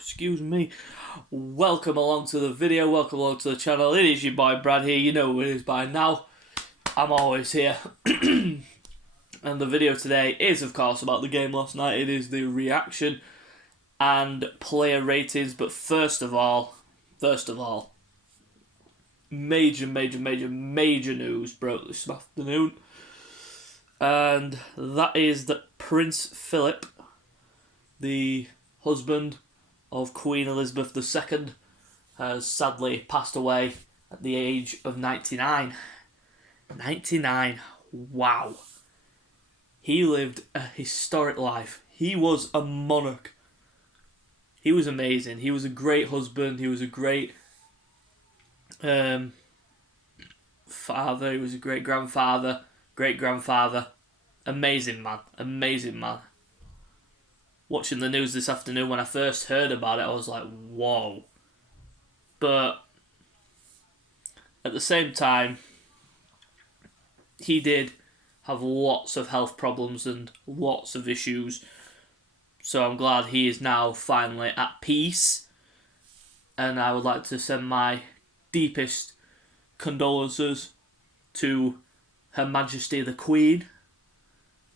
Excuse me. Welcome along to the video, welcome along to the channel. It is your boy Brad here, you know who it is by now. I'm always here. And the video today is of course about the game last night. It is the reaction and player ratings, but first of all, major news broke this afternoon. And that is that Prince Philip, the husband of Queen Elizabeth II, has sadly passed away at the age of 99. 99. Wow. He lived a historic life. He was a monarch. He was amazing. He was a great husband. He was a great father. He was a great grandfather. Great-grandfather. Amazing man. Watching the news this afternoon, when I first heard about it, I was like, whoa. But at the same time, he did have lots of health problems and lots of issues. So I'm glad he is now finally at peace. And I would like to send my deepest condolences to Her Majesty the Queen,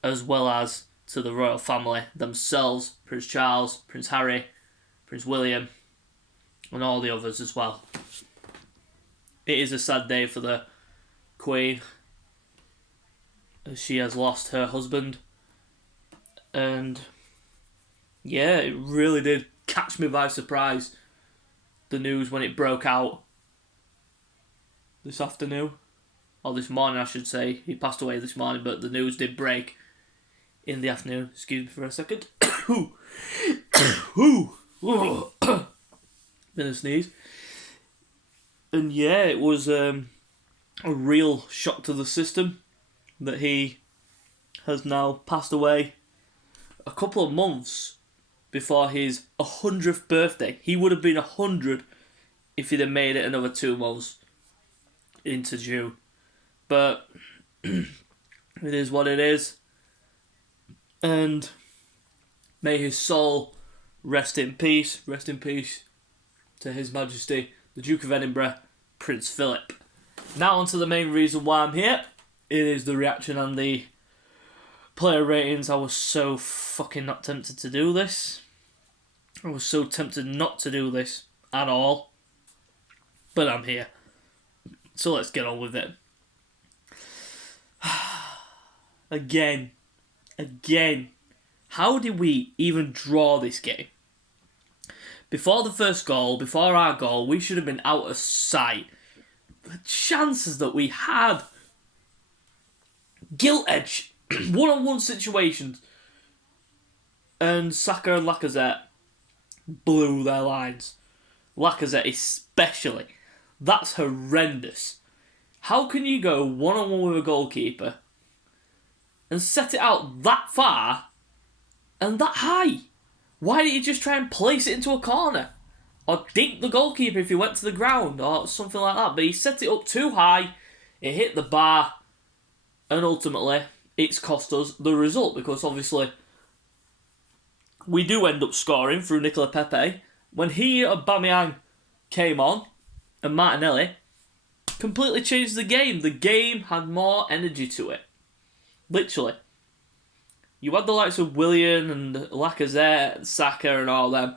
as well as to the royal family themselves, Prince Charles, Prince Harry, Prince William, and all the others as well. It is a sad day for the Queen, as she has lost her husband. And yeah, it really did catch me by surprise, the news when it broke out this afternoon. Or this morning, I should say. He passed away this morning, but the news did break in the afternoon. Excuse me for a second. Been a sneeze. And yeah, it was a real shock to the system that he has now passed away a couple of months before his 100th birthday. He would have been 100 if he'd have made it another 2 months into June. But it is what it is. And may his soul rest in peace. Rest in peace to His Majesty, the Duke of Edinburgh, Prince Philip. Now on to the main reason why I'm here. It is the reaction and the player ratings. I was so fucking not tempted to do this. I was so tempted not to do this at all. But I'm here. So let's get on with it. Again, how did we even draw this game? Before the first goal, before our goal, we should have been out of sight. The chances that we had, gilt edge, one-on-one situations, and Saka and Lacazette blew their lines. Lacazette especially. That's horrendous. How can you go one-on-one with a goalkeeper and set it out that far and that high? Why didn't you just try and place it into a corner? Or dink the goalkeeper if he went to the ground or something like that? But he set it up too high, it hit the bar, and ultimately it's cost us the result, because obviously we do end up scoring through Nicola Pepe. When he, Aubameyang, came on, and Martinelli, completely changed the game. The game had more energy to it. Literally. You had the likes of Willian and Lacazette and Saka and all them.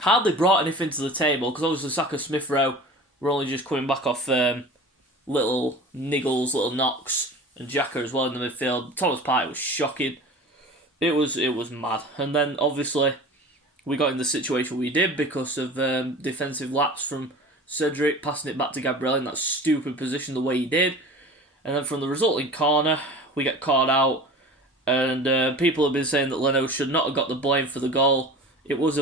Hardly brought anything to the table, because obviously Saka, Smith Rowe were only just coming back off little niggles, little knocks, and Xhaka as well in the midfield. Thomas Partey was shocking. It was mad. And then obviously we got in the situation we did because of defensive lapse from Cedric, passing it back to Gabriel in that stupid position the way he did. And then from the resulting corner, we get caught out. And people have been saying that Leno should not have got the blame for the goal. It was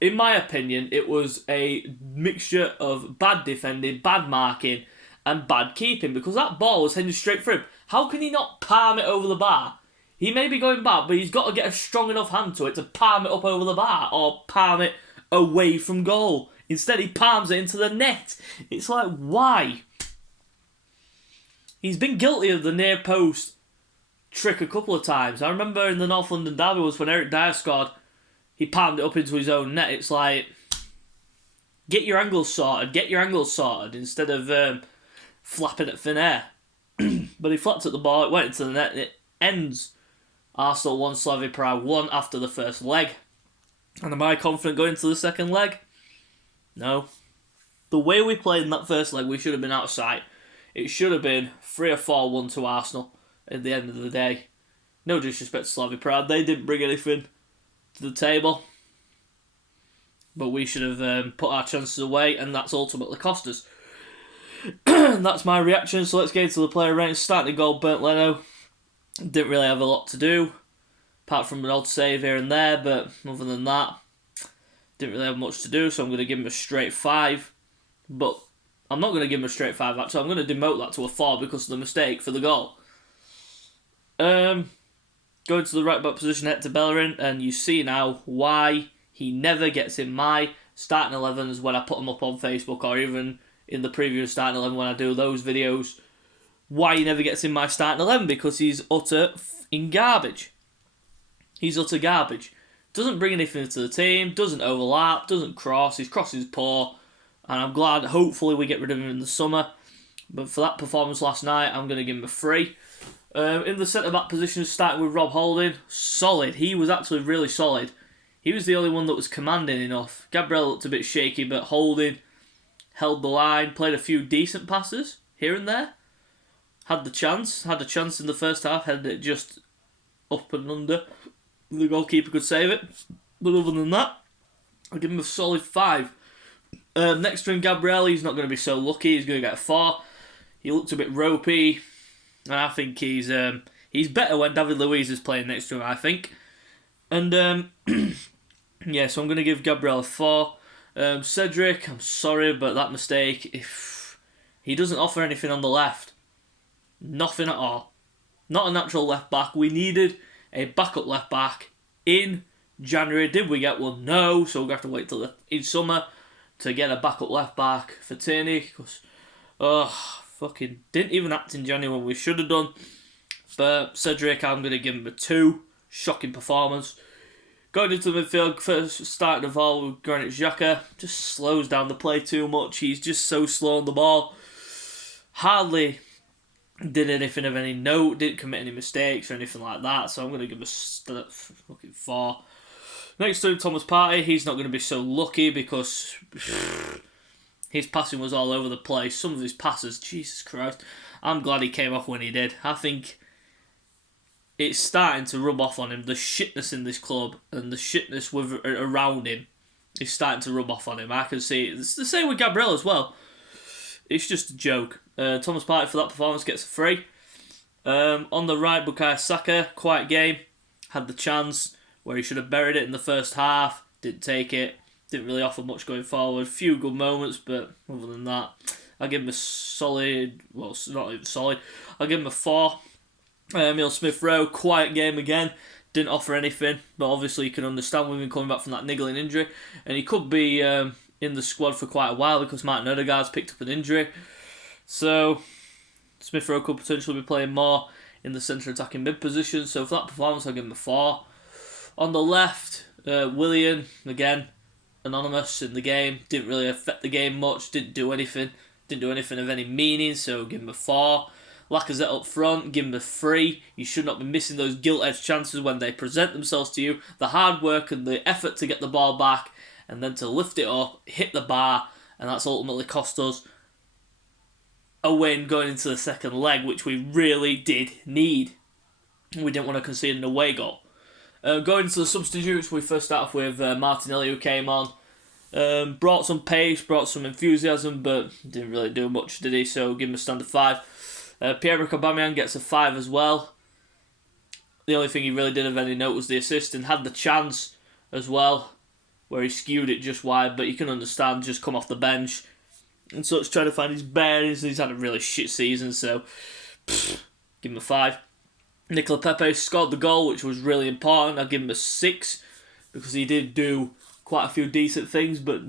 in my opinion, it was a mixture of bad defending, bad marking, and bad keeping, because that ball was heading straight for him. How can he not palm it over the bar? He may be going back, but he's got to get a strong enough hand to it to palm it up over the bar or palm it away from goal. Instead, he palms it into the net. It's like, why? He's been guilty of the near post trick a couple of times. I remember in the North London derby was when Eric Dyer scored he palmed it up into his own net. It's like, get your angles sorted instead of flapping at thin air. But he flapped at the ball, it went into the net, and it ends Arsenal 1, Slavia Praha 1 after the first leg. And am I confident going into the second leg? No. The way we played in that first leg, we should have been out of sight. It should have been 3 or 4-1 to Arsenal at the end of the day. No disrespect to Slavia Praha, they didn't bring anything to the table. But we should have put our chances away, and that's ultimately cost us. That's my reaction, so let's get into the player ratings. Starting goal, Bernd Leno. Didn't really have a lot to do, apart from an odd save here and there, but other than that, didn't really have much to do, so I'm going to give him a straight 5. But I'm not going to give him a straight 5, actually. I'm going to demote that to a 4 because of the mistake for the goal. Going to the right back position, Hector Bellerin, and you see now why he never gets in my starting 11s when I put them up on Facebook, or even in the previous starting 11 when I do those videos. Why he never gets in my starting 11, because he's utter garbage. He's utter garbage. Doesn't bring anything to the team, doesn't overlap, doesn't cross, his cross is poor, and I'm glad, hopefully, we get rid of him in the summer. But for that performance last night, I'm going to give him a 3. In the centre-back position, starting with Rob Holding, solid. He was actually really solid. He was the only one that was commanding enough. Gabriel looked a bit shaky, but Holding held the line, played a few decent passes here and there. Had a chance in the first half, headed it just up and under. The goalkeeper could save it. But other than that, I'll give him a solid 5. Next to him, Gabriel, he's not going to be so lucky. He's going to get a 4. He looked a bit ropey. And I think he's better when David Luiz is playing next to him, I think. And, yeah, so I'm going to give Gabriel a 4. Cedric, I'm sorry, but that mistake, if he doesn't offer anything on the left. Nothing at all. Not a natural left back. We needed a backup left back in January. Did we get one? No. So we're going to have to wait till in summer to get a backup left back for Tierney. Because, fucking didn't even act in January when we should have done. But Cedric, I'm going to give him a 2. Shocking performance. Going into the midfield, first starting of all with Granit Xhaka. Just slows down the play too much. He's just so slow on the ball. Hardly did anything of any note, didn't commit any mistakes or anything like that, so I'm going to give him a fucking 4. Next to him, Thomas Partey, he's not going to be so lucky because his passing was all over the place. Some of his passes, Jesus Christ, I'm glad he came off when he did. I think it's starting to rub off on him. The shitness in this club and the shitness around him is starting to rub off on him. I can see it. It's the same with Gabriel as well. It's just a joke. Thomas Partey for that performance gets a 3. On the right, Bukayo Saka, quiet game. Had the chance where he should have buried it in the first half. Didn't take it. Didn't really offer much going forward. Few good moments, but other than that, I'll give him a solid... Well, not even solid. I'll give him a 4. Emil Smith-Rowe, quiet game again. Didn't offer anything, but obviously you can understand with him coming back from that niggling injury. And he could be in the squad for quite a while because Martin Odegaard's picked up an injury. So Smith-Rowe could potentially be playing more in the centre attacking mid position. So for that performance, I'll give him a 4. On the left, Willian, again, anonymous in the game. Didn't really affect the game much. Didn't do anything of any meaning, so give him a 4. Lacazette up front, give him a 3. You should not be missing those gilt-edged chances when they present themselves to you. The hard work and the effort to get the ball back and then to lift it up, hit the bar, and that's ultimately cost us a win going into the second leg, which we really did need. We didn't want to concede an away goal. Going into the substitutes, we first start off with Martinelli, who came on. Brought some pace, brought some enthusiasm, but didn't really do much, did he? So give him a standard 5. Pierre-Emerick Aubameyang gets a 5 as well. The only thing he really did of any note was the assist, and had the chance as well, where he skewed it just wide, but you can understand, just come off the bench and such, trying to find his bearings. He's had a really shit season, so give him a 5. Nicola Pepe scored the goal, which was really important. I'll give him a 6, because he did do quite a few decent things, but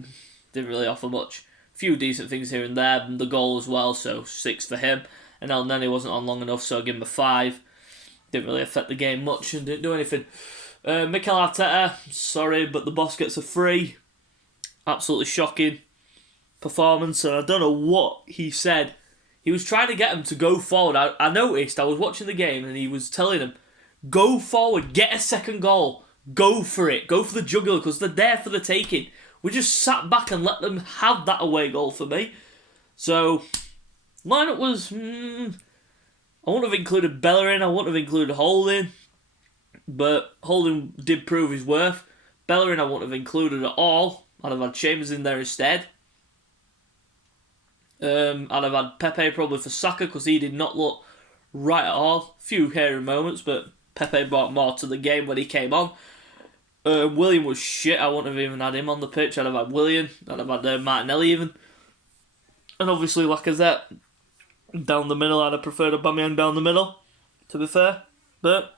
didn't really offer much. A few decent things here and there, and the goal as well, so 6 for him. And El Neni wasn't on long enough, so I'll give him a 5. Didn't really affect the game much and didn't do anything. Mikel Arteta, sorry, but the boss gets a free. Absolutely shocking performance, and I don't know what he said. He was trying to get him to go forward. I noticed, I was watching the game, and he was telling him, go forward, get a second goal, go for it, go for the jugular, because they're there for the taking. We just sat back and let them have that away goal for me. So, lineup was, I wouldn't have included Bellerin, I wouldn't have included Holding, but Holding did prove his worth. Bellerin I wouldn't have included at all. I'd have had Chambers in there instead. I'd have had Pepe probably for Saka because he did not look right at all. Few hairy moments, but Pepe brought more to the game when he came on. William was shit. I wouldn't have even had him on the pitch. I'd have had William. I'd have had Martinelli even. And obviously Lacazette down the middle. I'd have preferred Aubameyang down the middle, to be fair. But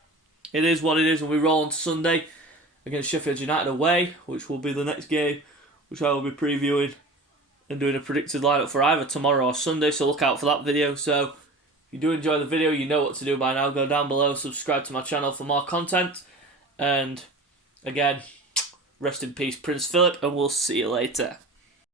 it is what it is, and we roll on to Sunday against Sheffield United away, which will be the next game, which I will be previewing and doing a predicted lineup for either tomorrow or Sunday, so look out for that video. So, if you do enjoy the video, you know what to do by now. Go down below, subscribe to my channel for more content, and again, rest in peace Prince Philip, and we'll see you later.